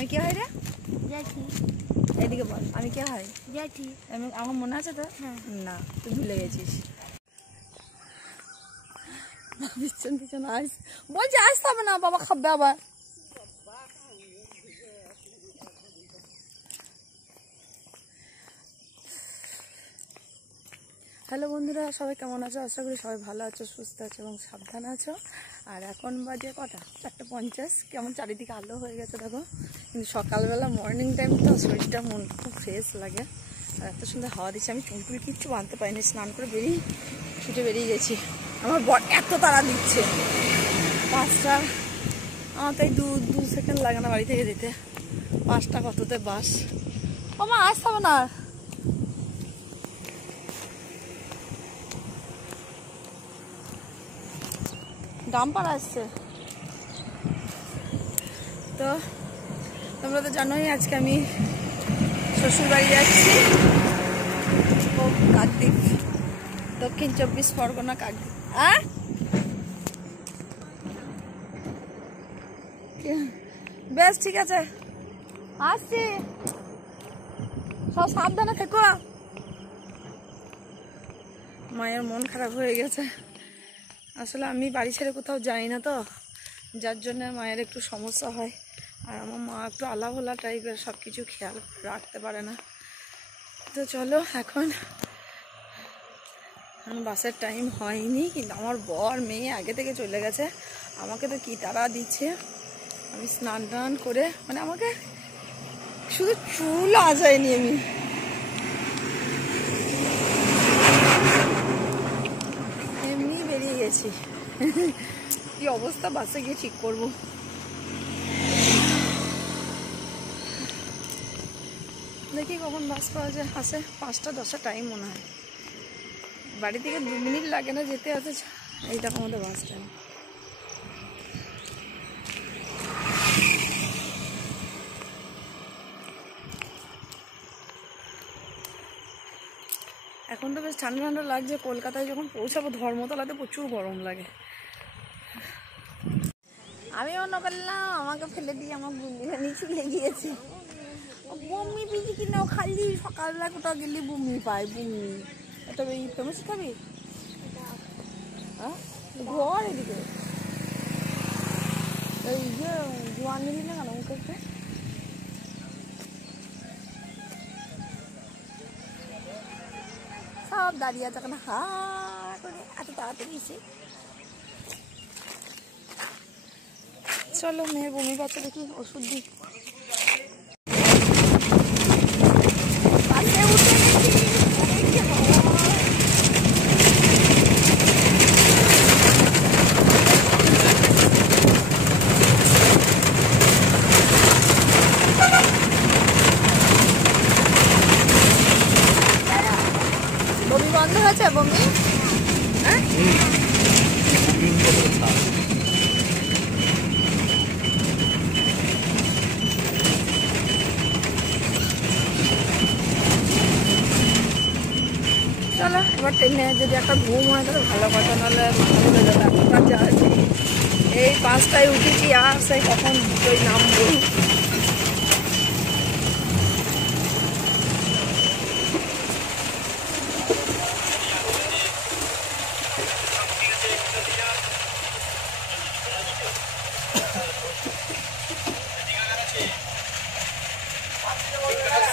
আমি কি হয় রে? জ্যাঠি। এদিকে বল, আমি কে হয়? জ্যাঠি। আমার মনে আছে তো? হ্যাঁ। না, তুই ভুলে গেছিস। পিছন পিছন আস, বলছি আসতে হবে না, বাবা খাবে আবার। হ্যালো বন্ধুরা, সবাই কেমন আছো? আশা করি সবাই ভালো আছো, সুস্থ আছো এবং সাবধানে আছো। আর এখন বাজে কটা? 4:50। কেমন চারিদিকে আলো হয়ে গেছে দেখো। কিন্তু সকালবেলা মর্নিং টাইম তো শরীরটা মন খুব ফ্রেশ লাগে। আর এত সুন্দর হাওয়া দিচ্ছে, আমি চুল কিচ্ছু বাঁধতে পারিনি, স্নান করে ছুটে বেরিয়ে গেছি। আমার বর এত তাড়া দিচ্ছে, 5টা, আমার তাই দু সেকেন্ড লাগে না বাড়ি থেকে যেতে। 5টা কততে বাস। মা আসতে হবে না। ডাম্পার আসছে তো। তোমরা তো জানোই আজকে আমি শ্বশুর বাড়ি যাচ্ছি। ও কাকদ্বীপ, দক্ষিণ 24 পরগনা কাকদ্বীপ। বেশ ঠিক আছে, আসছি, সব সাবধানে থেকো। মায়ের মন খারাপ হয়ে গেছে, আসলে আমি বাড়ি ছেড়ে কোথাও যাই না তো, যার জন্য মায়ের একটু সমস্যা হয়। আর আমার মা একটু আলাভোলা টাইপের, সব কিছু খেয়াল রাখতে পারে না। তো চলো, এখন বাসের টাইম হয়নি, কিন্তু আমার বর মেয়ে আগে থেকে চলে গেছে। আমাকে তো কি তাড়া দিচ্ছে। আমি স্নান টান করে, মানে আমাকে শুধু চুল আজায়নি, আমি এমনি বেরিয়ে গেছি। কি অবস্থা, বাসে গিয়ে ঠিক করবো। দেখি কখন বাস পাওয়া যায়। আসে 5টা 10 টাইম মনে হয়। বাড়ি থেকে 2 মিনিট লাগে না যেতে, আসে এই দেখো আমাদের বাস টাইম। এখন তো বেশ ঠান্ডা ঠান্ডা লাগছে। কলকাতায় যখন পৌঁছাবো ধর্মতলাতে প্রচুর গরম লাগে। আমি অন্য করলাম, আমাকে ফেলে দিয়ে আমার বুন্দিরা নিচে লেগিয়েছে। বমি পিজি কিনাও খালি সকালবেলা কোথাও গেলে বমি পায়, বমি। এটা এই ফেমাস খাবি? হ্যাঁ, ঘর এদিকে এই যে জোয়ান নিবি না কেন মুখে একটু? সব দাঁড়িয়ে আছে এখন হা করে, এত তাড়াতাড়ি এসে। চলো, মেয়ের বমি পাচ্ছে, দেখি ওষুধ দিই। বমি বন্ধ হয়েছে? বমি হ্যাঁ, চলো এবার ট্রেনে যদি একটা ঘুম হয় তাহলে ভালো কথা, নাহলে মাথা ঘুরে যাবে। এখন যা আছে, এই 5টায় উঠেছি, আর সেই কখন দুটোই নামবো।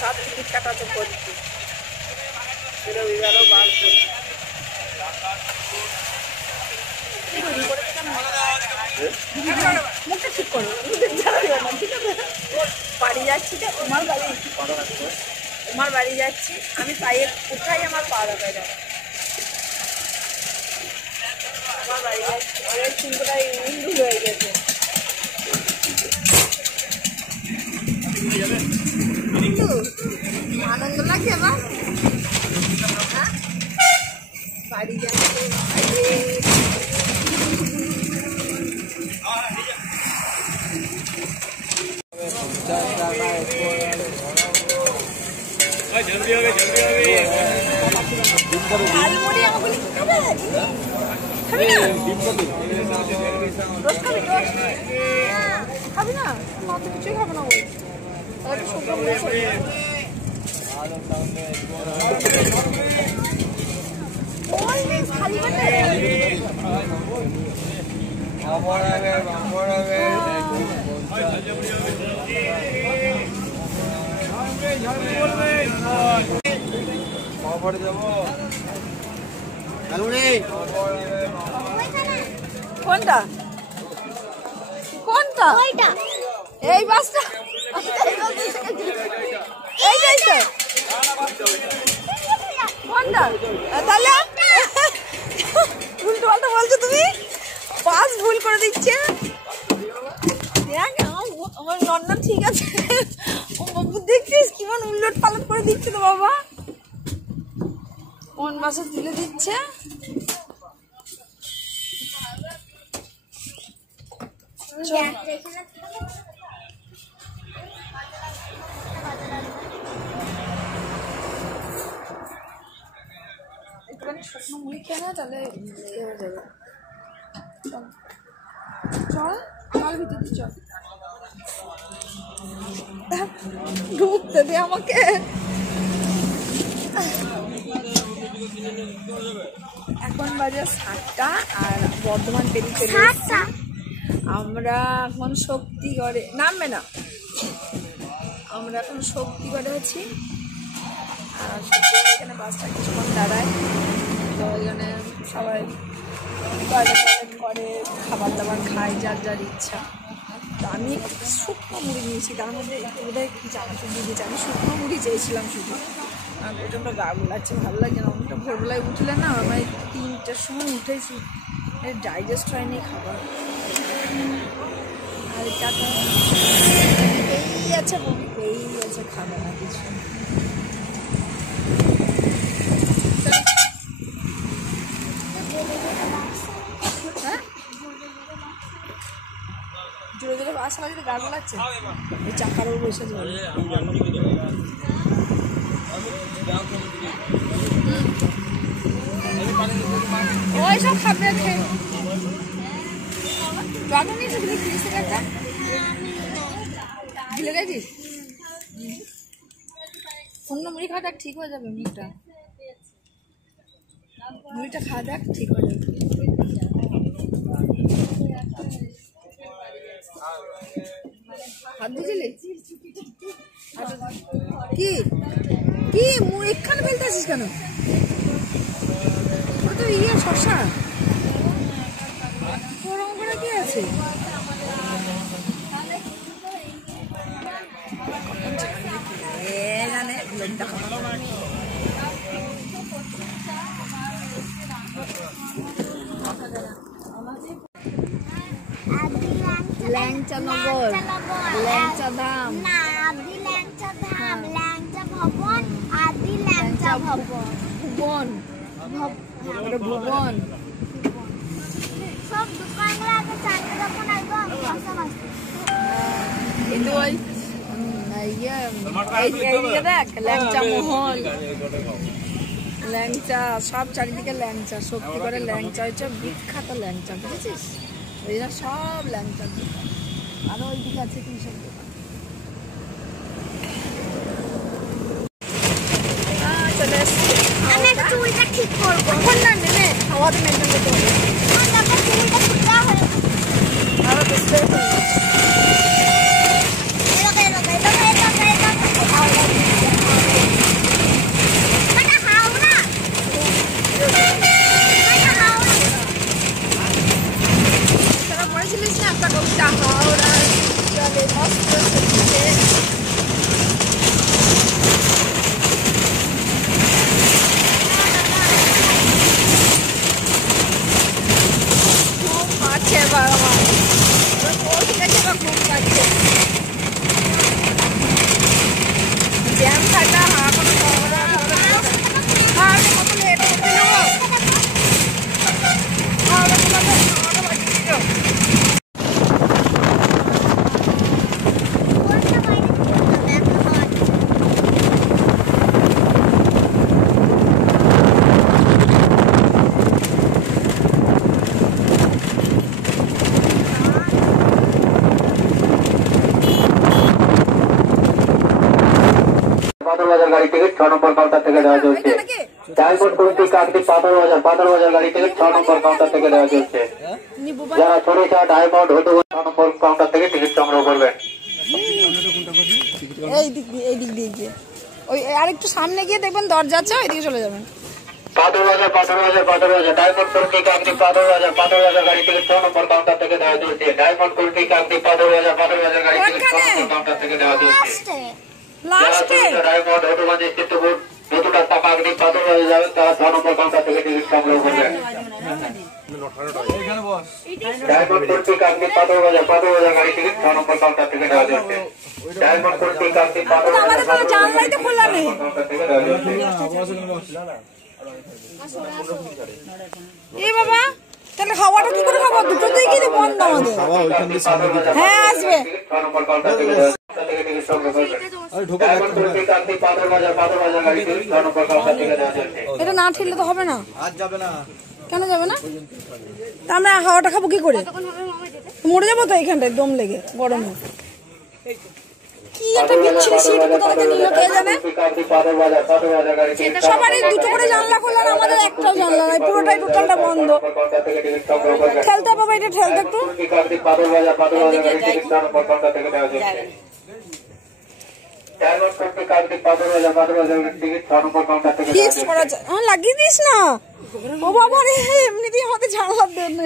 সব টিকিট কাটা তো করছি, মুখটা ঠিক করো, ঠিক আছে? বাড়ি যাচ্ছি তো, তোমার বাড়ি যাচ্ছি আমি, পায়ে কোথায় আমার পা দেখায় যাবে। আমার বাড়ি যাচ্ছি, অনেক চুলটাই উন্ডু হয়ে গেছে। আনন্দ লাগছে আমার, হ্যাঁ? বাড়ি যাচ্ছে, খাবি না? মা তো কিছুই খাবে না বলছি। কোনটা কোনটা এই বাসটা এইটাই তো কোনটা তাহলে উল্টো পাল্টা বলছো তুমি বাস ভুল করে দিচ্ছে আমার নন্না ঠিক আছে ও বাবু দেখছিস কিমান উল্লট পালট করে দিচ্ছে তো বাবা কোন বাসে তুলে দিচ্ছে একটুখানি শুকনো মুড়ি খেয়ে না তাহলে ইয়ে হয়ে যাবে চল চল ভিতরে চল ঢুকতে দে আমাকে এখন বাজে 7টা আর বর্ধমান পেরি পেরি আমরা এখন শক্তিগড়ে নামবে না আমরা এখন শক্তিগড়ে আছি আর এখানে বাসটা কিছুক্ষণ দাঁড়ায় তো এখানে সবাই টয়লেট করে খাবার দাবার খায় যার যার ইচ্ছা তো আমি শুকনো মুড়ি নিয়েছি তার মধ্যে বোধহয় কি চানাচুর দিয়ে দিয়েছি আমি শুকনো মুড়ি চেয়েছিলাম শুধু আর প্রচণ্ড গা লাগছে ভালো লাগছে না অনেকটা ভোরবেলায় উঠলে না আমার 3টার সময় উঠেছি ডাইজেস্ট হয়নি খাবার আর টাকা এই আছে এই আছে খাবে না কিছু হ্যাঁ জোরে জোরে বাস লাগছে গা লাগছে ওই চাকার উপর বসে যাবে ওই সব খাবে খেয়ে জল নিয়েছে তুমি ফ্রিজ থেকে একটা ভুলে গেছিস অন্য মুড়ি খাওয়া দেখ ঠিক হয়ে যাবে মুড়িটা খাওয়া দেখ ঠিক হয়ে যাবে হাত দিয়েছিলি কি কি মুড়ি এখানে ফেলতে আসিস কেন ওটা তো ইয়ে শসা ওরকম করে কি আছে এখানে ল্যাংচা নগর ল্যাংচা ধাম না আদি ল্যাংচা ধাম ল্যাংচা ভবন আদি ল্যাংচা ভবন ভুবন ভুবন সব দোকানগুলো আগে চারটে যখন আসবো আমি বসা বসতে কিন্তু ওই ইয়ে দেখ ল্যাংচা মহল ল্যাংচা সব চারিদিকে ল্যাংচা শক্তিগড়ের ল্যাংচা হচ্ছে বিখ্যাত ল্যাংচা বুঝেছিস ওই জন্য সব ল্যাংচা আরো ওইদিকে আছে কি সব চলে এসছি আমি একটা চুলটা ঠিক করবো এখন না নেমে খাওয়াতে মেনটেন করতে হবে তারপর চুলটা ফুটা হয়ে আরো তো স্ট্রেট হয়ে পড়েছিলিস না একটা কবিতা হাওড়া চলে মস্ত পাথর বাজার গাড়ি টিকিট 6 নম্বর কাউন্টার থেকে দেওয়া চলছে। ডায়মন্ড কুর্তি কাকদ্বীপ পাথর বাজার গাড়ি টিকিট 6 নম্বর কাউন্টার থেকে দেওয়া চলছে। যারা সরিষা ডায়মন্ড হতে 6 নম্বর কাউন্টার থেকে টিকিট সংগ্রহ করবেন। এই দিক দিয়ে গিয়ে ওই আরেকটু সামনে গিয়ে দেখবেন দরজা আছে, ওইদিকে চলে যাবেন। পাথর বাজার ডায়মন্ড কুর্তি কাকদ্বীপ পাথর বাজার গাড়ি টিকিট 6 নম্বর কাউন্টার থেকে দেওয়া চলছে। ডায়মন্ড কুর্তি কাকদ্বীপ পাথর বাজার গাড়ি টিকিট 6 নম্বর কাউন্টার থেকে দেওয়া চলছে। লাস্টে ডায়মন্ড হনুমান স্থিতপুর নতুন রাস্তা কাকদ্বীপ পাথর বাজার যাবেন, তারা 6 নম্বর কাউন্টার থেকে টিকিট সংগ্রহ করবেন। ডায়মন্ড কুর্তি কাকদ্বীপ পাথর বাজার গাড়ি টিকিট 6 নম্বর কাউন্টার থেকে দেওয়া চলছে। ডায়মন্ড কুর্তি কাকদ্বীপ পাথর আমাদের কোনো জানলাই তো খোলা নেই। এই বাবা তাহলে হাওয়াটা কি করে খাবো? দুটো দিকেই তো বন্ধ আমাদের। হ্যাঁ আসবে। এটা না ঠিকলে তো হবে না। কেন যাবে না? তা আমরা হাওয়াটা খাবো কি করে? মরে যাবো তো এইখানটায় দম লেগে গরমে। কি একটা বিচ্ছিরি শীত কোথা থেকে নিল কে জানে। সবারই দুটো করে জানলা খোলা, আমাদের একটাও জানলা নাই, পুরোটাই টোটালটা বন্ধ। ঠেলতে বাবা, এটা ঠেলতে একটু। লাগিয়ে দিস না ও বাবা রে, এমনিতেই আমাদের জানলার জন্য।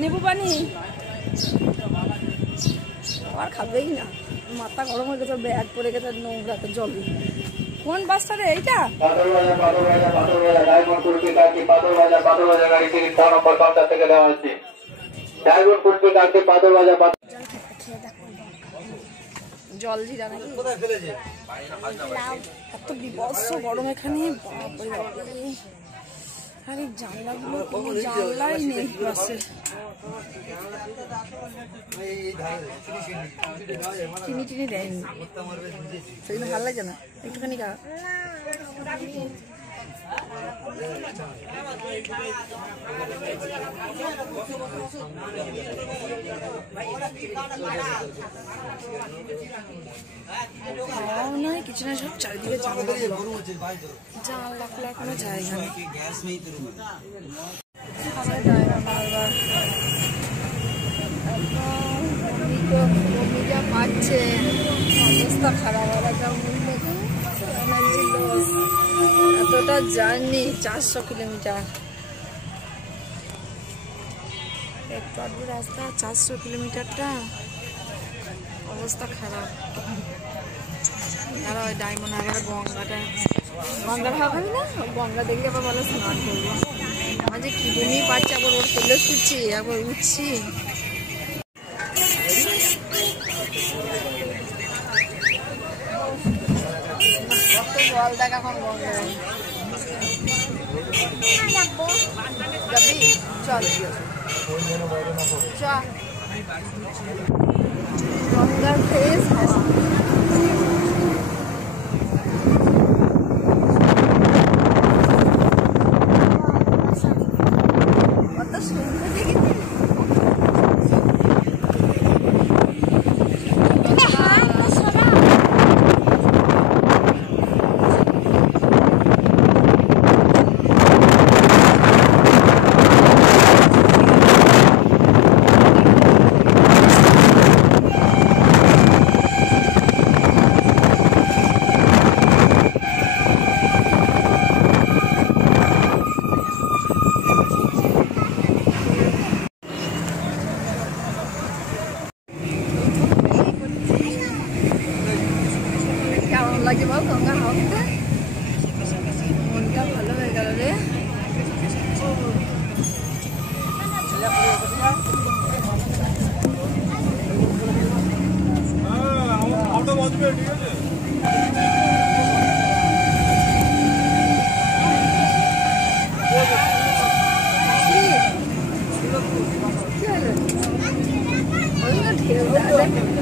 নেবু পানি আর খাবেই না, মাথা গরম হয়ে গেছে, ব্যাগ পরে গেছে নোংরাতে জল। কোন বাসটা রে এইটা? জল ঝিরা নাকি? এত বিভৎস গরম এখানে, বাপরে বাপরে। আরে জানলাগুলো কোনো জানলাই নেই বাসে। চিনি টিনি দেয়নি, সেদিন ভালো লাগে না একটুখানি খা। নয় কিছু না, সব চারিদিকে জানলা খোলার কোনো জায়গা নেই। পাচ্ছে অবস্থা খারাপ, এতটা জার্নি 400 কিলোমিটার, একটু আধটু রাস্তা 400 কিলোমিটারটা অবস্থা খারাপ। আর ওই ডায়মন্ড হারবার গঙ্গার হাওয়া খাবি না? গঙ্গা দেখলে আবার বলো স্নান করবো। আমার যে কি বমি পাচ্ছে, আবার ওর তেলে শুচ্ছি, আবার উঠছি। জল দেখ এখন গঙ্গায় যাবি, চল গঙ্গার ফেস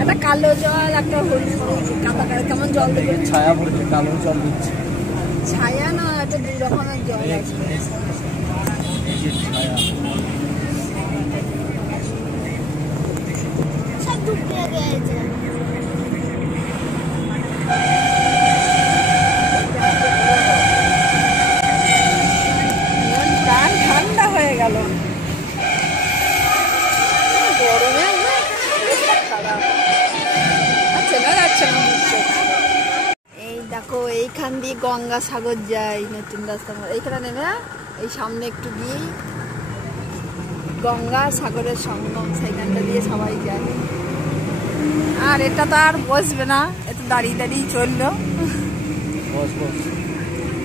একটা কালো জল, একটা হলুদ, কাদা কেমন জল দেবে, ছায়া পড়েছে, কালো জল দিচ্ছে। ছায়া না, একটা দুই রকমের জল আছে। সব ডুবে গেছে। প্রাণ ঠান্ডা হয়ে গেল গরমে, খারাপ চেনা যাচ্ছে না। এই দেখো এইখান দিয়ে গঙ্গাসাগর যায়, নতুন রাস্তা। এইখানে নেমে এই সামনে একটু গিয়ে গঙ্গা সাগরের সঙ্গম, সেইখানটা দিয়ে সবাই যায়। আর এটা তো আর বসবে না, এটা দাঁড়িয়ে দাঁড়িয়ে চললো,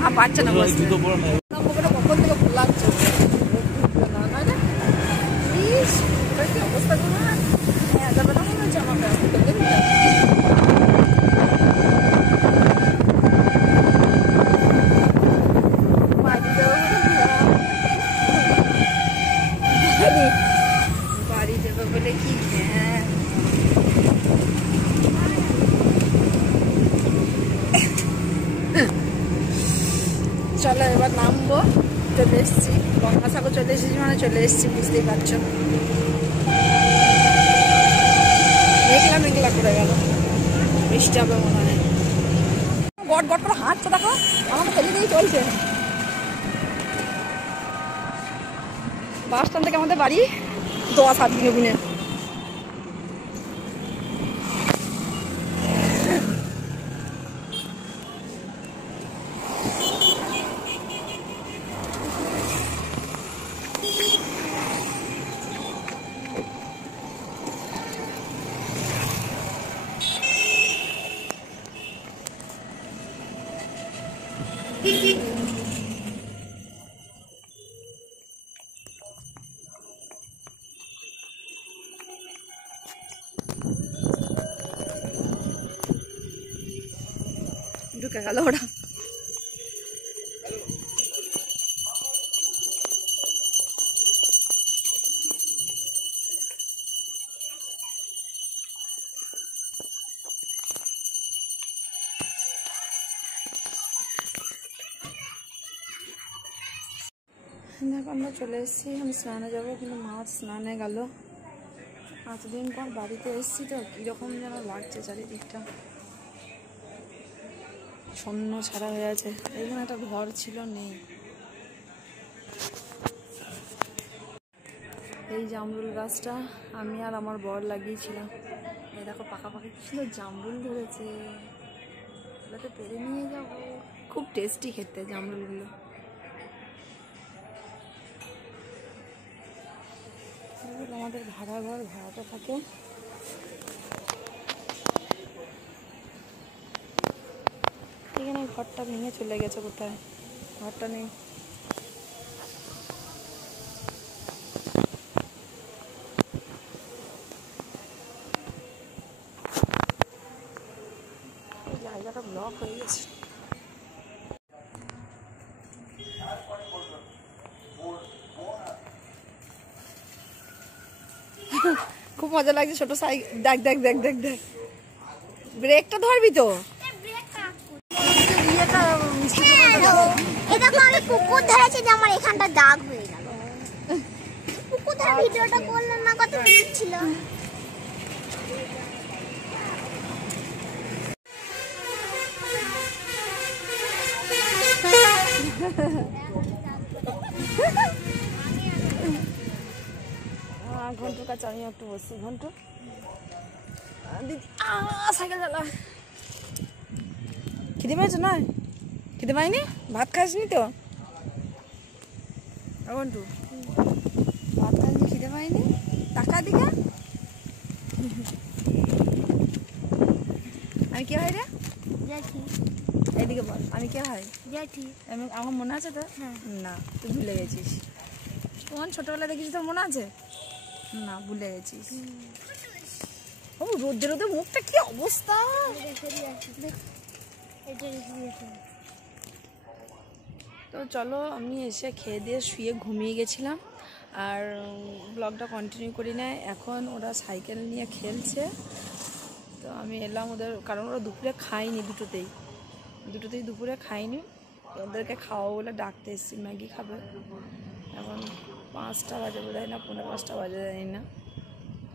আর পারছে না বসতে। কখন থেকে ভোলাচ্ছে অবস্থা করবো না, যাবে না মনে হচ্ছে আমাকে। বাড়ি যাবে বলে কি চলো এবার নামবো। চলে এসছি গঙ্গাসাগর, চলে এসেছি মানে চলে এসছি, বুঝতেই পারছো। মেঘলা মেঘলা করে গেল, বৃষ্টি হবে মনে হয়। গট গট করে হাঁটছে, দেখো আমাকে ফেলে দিয়েই চলছে। বাস স্ট্যান্ড থেকে আমাদের বাড়ি 10-7 দিনে গুনে। ঢুকে গেল ওরা। দেখো আমরা চলে এসেছি, আমি স্নানে যাবো, কিন্তু মা স্নানে গেল। 5 দিন পর বাড়িতে এসেছি তো কীরকম যেন লাগছে চারিদিকটা, শূন্য ছাড়া হয়ে আছে। এইখানে একটা ঘর ছিল, নেই। এই জামরুল গাছটা আমি আর আমার বর লাগিয়েছিলাম। এই দেখো পাকাপাকি কি সুন্দর জামরুল ধরেছে, এগুলোতে পেরে নিয়ে যাবো। খুব টেস্টি খেতে জামরুলগুলো। আমাদের ভাড়া ঘর, ভাড়াটা থাকে। এখানে ঘরটা ভেঙে চলে গেছে, কোথায় ঘরটা নেই। জায়গাটা ব্লক হয়ে গেছে। খুব মজা লাগছে, ছোট সাইকেল। দেখ দেখ দেখ দেখ দেখ, ব্রেকটা ধরবি তো। আমি কুকুর ধরেছি যে আমার এখানটা দাগ হয়ে গেল। কুকুর ধরে ভিডিওটা করলাম না, কত ক্লিক ছিল। ঘন্টুর কাছে আমি একটু বসি। ঘন্টু দিদি, সাইকেল চালা। খিদে পেয়েছো? না খিদে পাইনি? ভাত খাসনি তো ঘন্টু? ভাত খাসনি, খিদে পাইনি? টাকা দিকে আমি কে হয় রে? এইদিকে বল, আমি কে হয়? আমার মনে আছে তো? না, তুই ভুলে গেছিস। কোন ছোটবেলা দেখেছিস, তোর মনে আছে? না, ভুলে গেছিস। ও রোদে রোদে মুখটা কি অবস্থা। তো চলো, আমি এসে খেয়ে দিয়ে শুয়ে ঘুমিয়ে গেছিলাম। আর ব্লগ ব্লগটা কন্টিনিউ করি না। এখন ওরা সাইকেল নিয়ে খেলছে, তো আমি এলাম ওদের, কারণ ওরা দুপুরে খায়নি, দুটোতেই দুপুরে খায়নি, ওদেরকে খাওয়া বলে ডাকতে এসেছি, ম্যাগি খাবে। এখন 5টা বাজে বোধ হয়, না 4:45 বাজে, জানি না,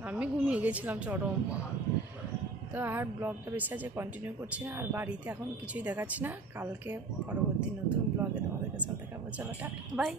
আমি ঘুমিয়ে গেছিলাম চরম। তো আর ব্লগটা বেশি আছে কন্টিনিউ করছি না, আর বাড়িতে এখন কিছুই দেখাচ্ছি না। কালকে পরবর্তী নতুন ব্লগে তোমাদের সাথে দেখাবো। চলো টাটা, বাই।